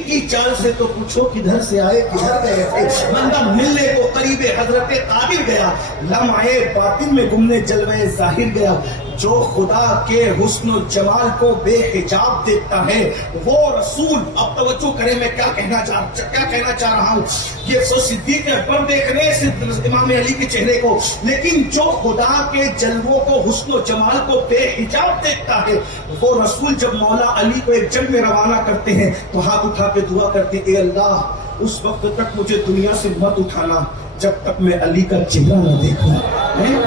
की चाल से तो पूछो किधर से आए किधर गए थे। बंदा मिलने को करीबे हजरत कादिर गया, लम्हे बातिन में गुमने जलवे जाहिर गया। जो खुदा के हुस्न जमाल को बेहिजाब देखता है वो रसूल। अब तवज्जो करें मैं क्या कहना चाह रहा हूँ। ये सो सिद्दीक अकबर देख रहे हैं इमाम अली के चेहरे को, लेकिन जो खुदा के जलवों को हुस्न जमाल को बेहिजाब देखता है वो रसूल। जब मौला अली को एक जंग में रवाना करते हैं तो हाथ उठा के दुआ करते हैं, अल्लाह उस वक्त तक मुझे दुनिया से मत उठाना जब तक मैं अली का चेहरा न देखूं।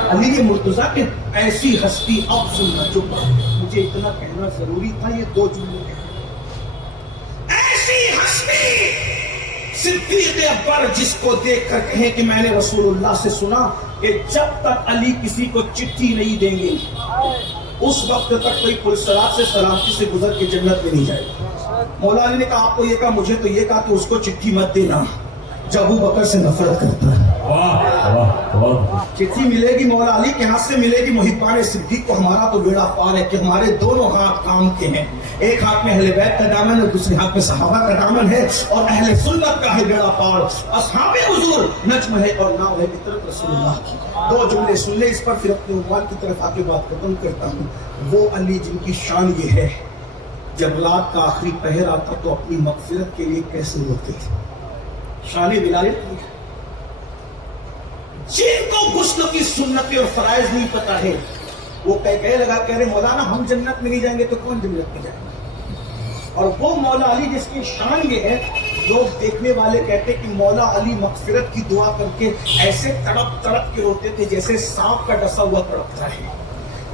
अली के मुर्तजा के ऐसी हस्ती अब सुनना जो मुझे इतना कहना जरूरी था। ये दो जुमले ऐसी हस्ती सिद्दीक अकबर जिसको देख कर कहें कि मैंने रसूलुल्लाह से सुना कि जब तक अली किसी को चिट्ठी नहीं देंगे उस वक्त तक कोई पुलिसरात से सलामती से गुजर के जन्नत में नहीं जाएगा। मौला अली ने कहा आपको ये कहा, मुझे तो ये कहा कि उसको चिट्ठी मत देना जो अबू बकर से नफरत करता है। चिट्ठी मिलेगी मौला अली के हाथ से मिलेगी। मुहिब्बान सिद्दीक को हमारा तो बेड़ा पार है कि हमारे दोनों हाथ काम के हैं। एक हाथ में अहले बैत का दामन और दूसरे हाथ में सहाबा का दामन है और अहले सुन्नत का है बेड़ा पार। असहाबे हुजूर नज्म है और नाम है इतरत रसूलुल्लाह की। दो जुमले सुन ले इस पर फिर अपने उम्र की तरफ आके बात खत्म करता हूँ। वो अली जिनकी शान ये है जब रात का आखिरी पहर आता तो अपनी मगफिरत के लिए कैसे रोते थे। शान विलायत जिनको गुस्ल की सुन्नतें और फराइज नहीं पता है वो कह लगा कह रहे मौलाना हम जन्नत में नहीं जाएंगे तो कौन जन्नत में जाएंगे। और वो मौला अली जिसकी शान ये है लोग देखने वाले कहते कि मौला अली मगफिरत की दुआ करके ऐसे तड़प तड़प के रोते थे जैसे सांप का डसा हुआ तड़पता है।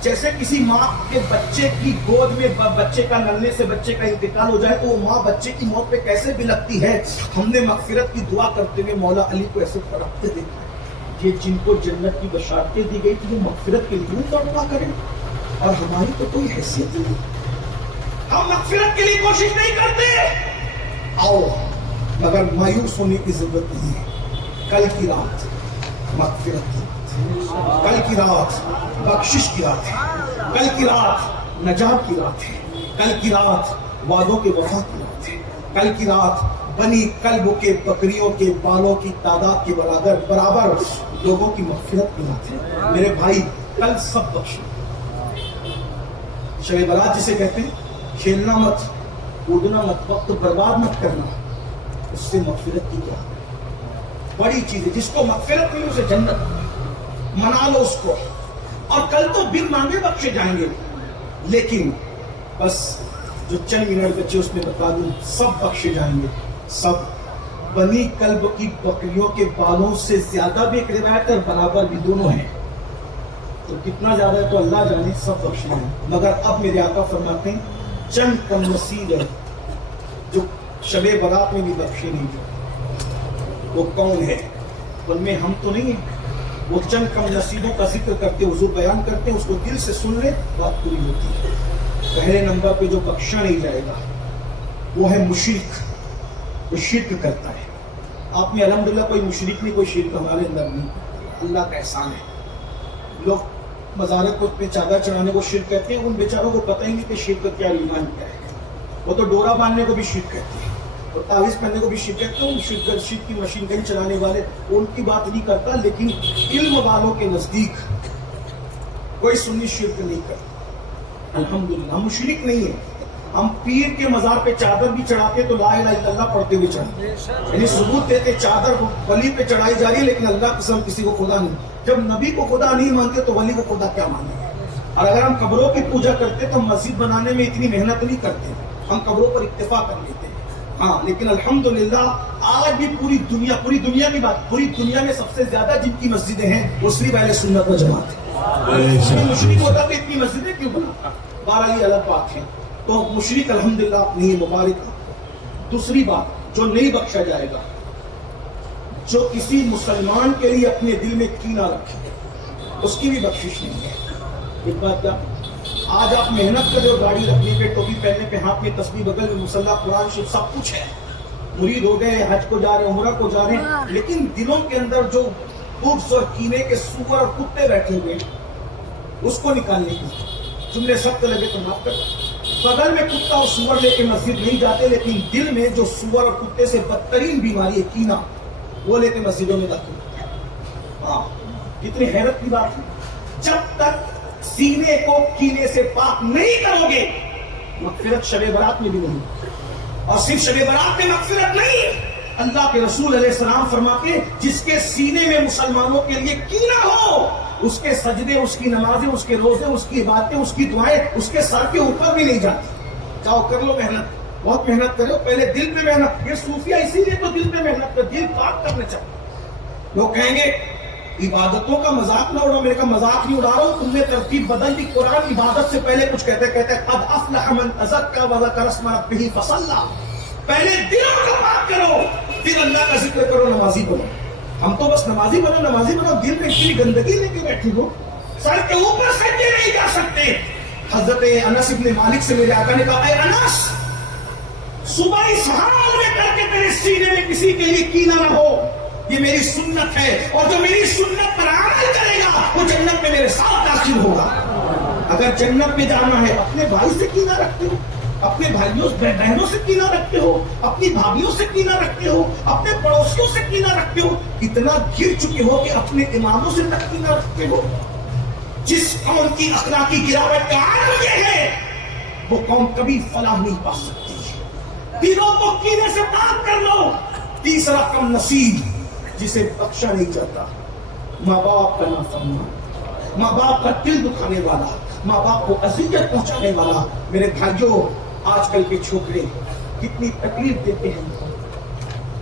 जैसे किसी माँ के बच्चे की गोद में बच्चे का नन्हे से बच्चे का इंतकाल हो जाए तो वो माँ बच्चे की मौत पे कैसे बिलखती है। हमने मगफिरत की दुआ करते हुए मौला अली को ऐसे तड़पते देखा। ये जिनको जन्नत की बशारतें दी गई थी वो मगफिरत के लिए तड़पा करें और हमारी तो कोई हैसियत ही नहीं। हम मगफिरत के लिए कोशिश नहीं करते। आओ मगर मायूस होने की जरूरत नहीं है। कल की रात मगफिरत की, कल की रात बख्शिश की रात है, कल की रात नजात की रात है, कल की रात वादों के वफा की रात है, कल की रात बनी कल्ब के बकरियों के बालों की तादाद के बराबर लोगों की मगफिरत की रात है। मेरे भाई कल सब बख्शो। शब बरात जिसे कहते हैं, खेलना मत, उड़ना मत, वक्त बर्बाद मत करना, उससे मगफिरत की क्या बड़ी चीज है। जिसको मगफिरत मिली उसे जन्नत, मना लो उसको। और कल तो बिन मांगे बख्शे जाएंगे, लेकिन बस जो चंद मिनट बचे उसमें बता दूं सब बख्शे जाएंगे सब। बनी कल्ब की बकरियों के बालों से ज्यादा भी एक रिवायत और बराबर भी दोनों हैं, तो कितना ज्यादा है तो अल्लाह जाने, सब बख्शे हैं। मगर अब मेरे आका फरमाते हैं चंद कम नसीब है जो शबे बरात में भी बख्शे नहीं जाते। वो कौन है? उनमें हम तो नहीं है। वो चंद कम नसीबों का जिक्र करते हुजूर बयान करते हैं, उसको दिल से सुन ले बात पूरी होती है। पहले नंबर पे जो बख्शा नहीं जाएगा वो है मुशरिक, वो शिर्क करता है। आप में अल्हम्दुलिल्लाह कोई मुशरिक नहीं, कोई शिर्क हमारे अंदर नहीं। अल्लाह का एहसान है। लोग मज़ारत पे चादर चढ़ाने को शिर्क कहते हैं, उन बेचारों को पता ही नहीं कि शिर्क क्या, ईमान क्या है। वो तो डोरा बांधने को भी शिर्क कहते हैं और तावीज़ पहनने को भी शिर्क कहते हैं। शिर्क की मशीन गन चलाने वाले उनकी बात नहीं करता, लेकिन इल्म वालों के नज़दीक कोई सुन्नी शिर्क नहीं करता। अल्हम्दुलिल्लाह मुशरिक नहीं है। हम पीर के मजार पे चादर भी चढ़ाते तो ला इलाहा इल्लल्लाह पढ़ते हुए चढ़ाते, यानी सबूत देते चादर वली पे चढ़ाई जा रही है, लेकिन अल्लाह की कसम किसी को खुदा नहीं। जब नबी को खुदा नहीं मानते तो वली को खुदा क्या मानेंगे। और अगर हम कब्रों की पूजा करते तो मस्जिद बनाने में इतनी मेहनत नहीं करते, हम कब्रों पर इत्तेफा कर लेते हैं। हाँ, लेकिन अल्हम्दुलिल्लाह आज भी पूरी दुनिया की बात, पूरी दुनिया में सबसे ज्यादा जिनकी मस्जिदें हैं वो सिर्फ अहले सुन्नत व जमात है। मुशरिक होता तो इतनी मस्जिदें क्यों बनाता? बहरहाल ये अलग बात है। तो मुशरिक अल्हम्दुलिल्लाह अपनी मुबारक। दूसरी बात, जो नहीं बख्शा जाएगा, जो किसी मुसलमान के लिए अपने दिल में कीना रखे, उसकी भी बख्शिश नहीं है। एक बात क्या, आज आप मेहनत कर रहे हो गाड़ी रखने पे, टोपी पहनने पे, हाथ में तस्बीह, बगल में मुसल्ला, कुरान शरीफ, सब कुछ है, मुरीद हो गए, हज को जा रहे, उम्रा को जा रहे, लेकिन दिलों के अंदर जो बुग़्ज़ और कीने के सूअर और कुत्ते बैठे हुए उसको निकालने की जुमले सख्त लगे तो माफ कर। बगल में कुत्ता और सुअर लेके मस्जिद नहीं जाते, लेकिन दिल में जो सुअर और कुत्ते से बदतरीन बीमारी है कीना, वो लेके मस्जिदों में दाखिल। हाँ, कितनी हैरत की बात है। जब तक सीने को कीने से पाक नहीं करोगे, मगफिरत शब बरात में भी नहीं। और सिर्फ शब बरात में मगफिरत नहीं, अल्लाह के रसूल अलैहिस्सलाम फरमाते जिसके सीने में मुसलमानों के लिए कीना हो, उसके सजदे, उसकी नमाजें, उसके रोजे, उसकी बातें, उसकी दुआएं उसके सर के ऊपर भी नहीं जाती। जाओ कर लो मेहनत, बहुत मेहनत करो, पहले दिल पे मेहनत। ये सूफिया इसीलिए तो दिल पे मेहनत कर, दिल पाक करना चाहिए। लोग कहेंगे इबादतों का मजाक ना उड़ाओ, मैंने कहा मजाक नहीं उड़ा रहा हूं, तुमने तरतीब बदल दी। कुरान इबादत से पहले कुछ कहते कद अफ़लह मन तज़क्का व ज़करा अस्म रब्बिही फसल्ला। पहले दिलों का पाक करो, फिर अल्लाह का जिक्र करो, नमाजी बनो। हम तो बस नमाजी बनो नमाजी बनो, दिल में इतनी गंदगी लेके बैठी हो, सर के ऊपर सजदे नहीं जा सकते। हजरत अनस इब्न मालिक से मेरे आका ने कहा, ऐ अनस, सुबह इस हाल में करके तेरे सीने में किसी के लिए कीना ना हो, ये मेरी सुन्नत है, और जो मेरी सुन्नत पर अमल करेगा वो जन्नत में मेरे साथ दाखिल होगा। अगर जन्नत में जाना है, अपने भाई से कीना रखते हो, अपने भाइयों बहनों से कीना रखते हो, अपनी भाभीयों से कीना रखते हो, अपने पड़ोसियों से कीना रखते हो, इतना गिर चुके हो कि अपने इमामों से तक कीना रखते हो। जिस कौम की अखलाकी गिरावट का आलम ये है, वो कौम कभी फलाह नहीं पा सकती। दिलों को कीने से पाक कर लो। तीसरा कम नसीब, जिसे बख्शा नहीं जाता, माँ बाप का नाफरमान, माँ बाप का दिल दुखाने वाला, माँ बाप को अज़ियत पहुंचाने वाला। मेरे भाइयों, आजकल के छोकरे कितनी तकलीफ देते हैं,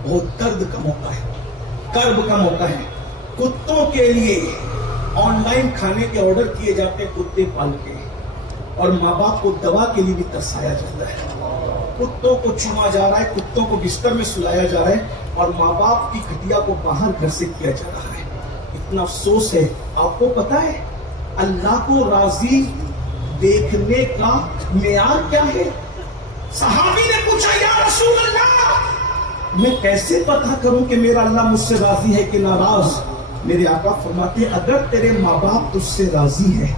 बहुत दर्द का मौका है, कर्ब का मौका है। कुत्तों के लिए ऑनलाइन खाने के ऑर्डर किए जाते हैं, कुत्ते पाल के, और माँ बाप को दवा के लिए भी तरसाया जाता है। कुत्तों को चुमा जा रहा है, कुत्तों को बिस्तर में सुलाया जा रहा है, और माँ बाप की खटिया को बाहर घर से किया जा रहा है। इतना अफसोस है। आपको पता है अल्लाह को राजी देखने का मेयार क्या है? सहाबी ने पूछा, या रसूल अल्लाह, मैं कैसे पता करूं कि मेरा अल्लाह मुझसे राजी है कि नाराज? मेरे आका फरमाते, अगर तेरे माँ बाप तुझसे राजी है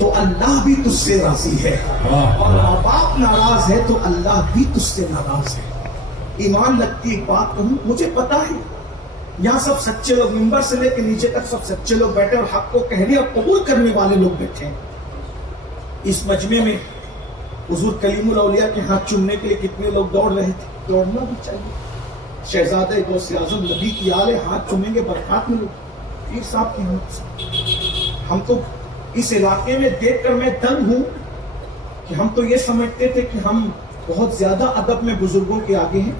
तो अल्लाह भी तुझसे राजी है, और माँ बाप नाराज है तो अल्लाह भी तुझसे नाराज है। ईमान लगती एक बात कहूं, मुझे पता है यहाँ सब सच्चे लोग, मिंबर से लेकर नीचे तक सब सच्चे लोग बैठे और हक को कहने और कबूल करने वाले लोग बैठे हैं। इस मजमे में हुजूर कलीमुल औलिया के हाथ चूमने के लिए कितने लोग दौड़ रहे थे? दौड़ना भी चाहिए। शहजादे गौसे आजम नबी की आले हाथ चूमेंगे, बरकत मिलेगी। पीर साहब की हाथ, हम तो इस इलाके में देखकर मैं दंग हूं कि हम तो ये समझते थे कि हम बहुत ज्यादा अदब में बुजुर्गों के आगे हैं,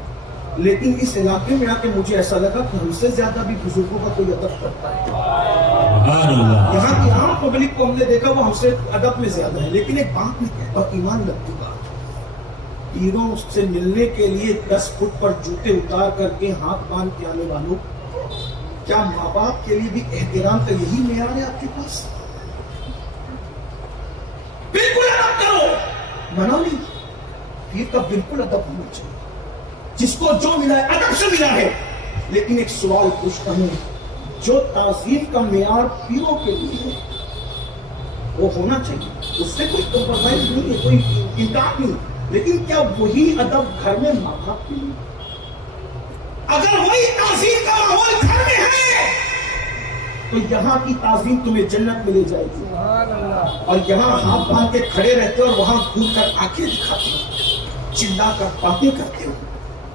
लेकिन इस इलाके में आके मुझे ऐसा लगा कि हमसे ज्यादा भी बुजुर्गों का कोई अदब करता है। यहाँ की आम पब्लिक को हमने देखा वो हमसे अदब में ज्यादा है। लेकिन एक बात नहीं कहता, ईमान लगती बात, पीरों से मिलने के लिए 10 फुट पर जूते उतार करके हाथ बांध के आने वालों, क्या माँ बाप के लिए भी एहतराम का यही मेयार है आपके पास? बिल्कुल अदब करो, मना नहीं, पीर का बिल्कुल अदब होना चाहिए। जिसको जो मिला है अदब से मिला है। लेकिन एक सवाल पूछता हूं, जो ताज़ीम का मेयार पीरों के लिए है वो होना चाहिए, उससे कोई कॉम्प्रोमाइज नहीं है, कोई इनकार नहीं, लेकिन क्या वही अदब घर में माँ बाप के लिए? अगर वही ताज़ीम का माहौल घर में है तो यहाँ की ताज़ीम तुम्हें जन्नत में ले जाएगी। और यहाँ हाथ बांध के खड़े रहते हो और वहां घूम कर आंखें दिखाते हो, चिल्ला कर बातें करते हो,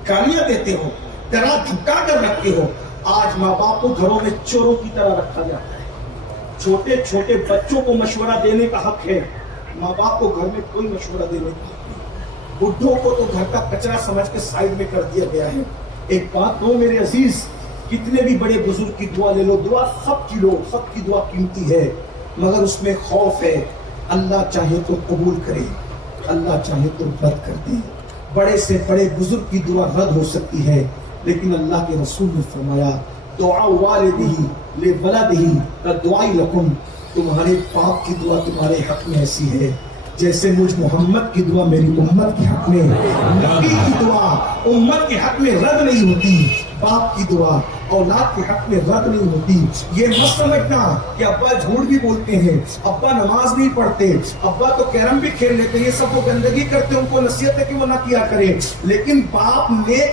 गालियां देते हो, डरा धमका कर रखते हो। आज माँ बाप को घरों में चोरों की तरह रखा जाता है। छोटे छोटे बच्चों को मशवरा देने का हक है, माँ बाप को घर में कोई मशवरा देने का हक नहीं। बुढ़ों को तो घर का कचरा समझ के साइड में कर दिया गया है। एक बात हो मेरे अजीज, कितने भी बड़े बुजुर्ग की दुआ ले लो, दुआ सबकी लो, सबकी दुआ कीमती है, मगर उसमें खौफ है, अल्लाह चाहे तो कबूल करे, अल्लाह चाहे तो रद्द कर दे। बड़े से बड़े बुजुर्ग की दुआ रद्द हो सकती है, लेकिन अल्लाह के रसूल ने फरमाया, दुआ वालिदिही ले वलदिही कदुआई लकुम, तुम्हारे बाप की दुआ तुम्हारे हक में ऐसी है जैसे मुझ मोहम्मद की दुआ मेरी उम्मत के हक में। नबी की दुआ उम्मत के हक में रद्द नहीं होती, बाप की दुआ औलाद के हक में रद्द नहीं होती। ये मत समझना कि अब्बा झूठ भी बोलते हैं, अब्बा नमाज नहीं पढ़ते, अब्बा तो कैरम भी खेल लेते हैं, ये सब वो गंदगी करते हैं, उनको नसीहत है कि वो ना किया करें, लेकिन बाप ने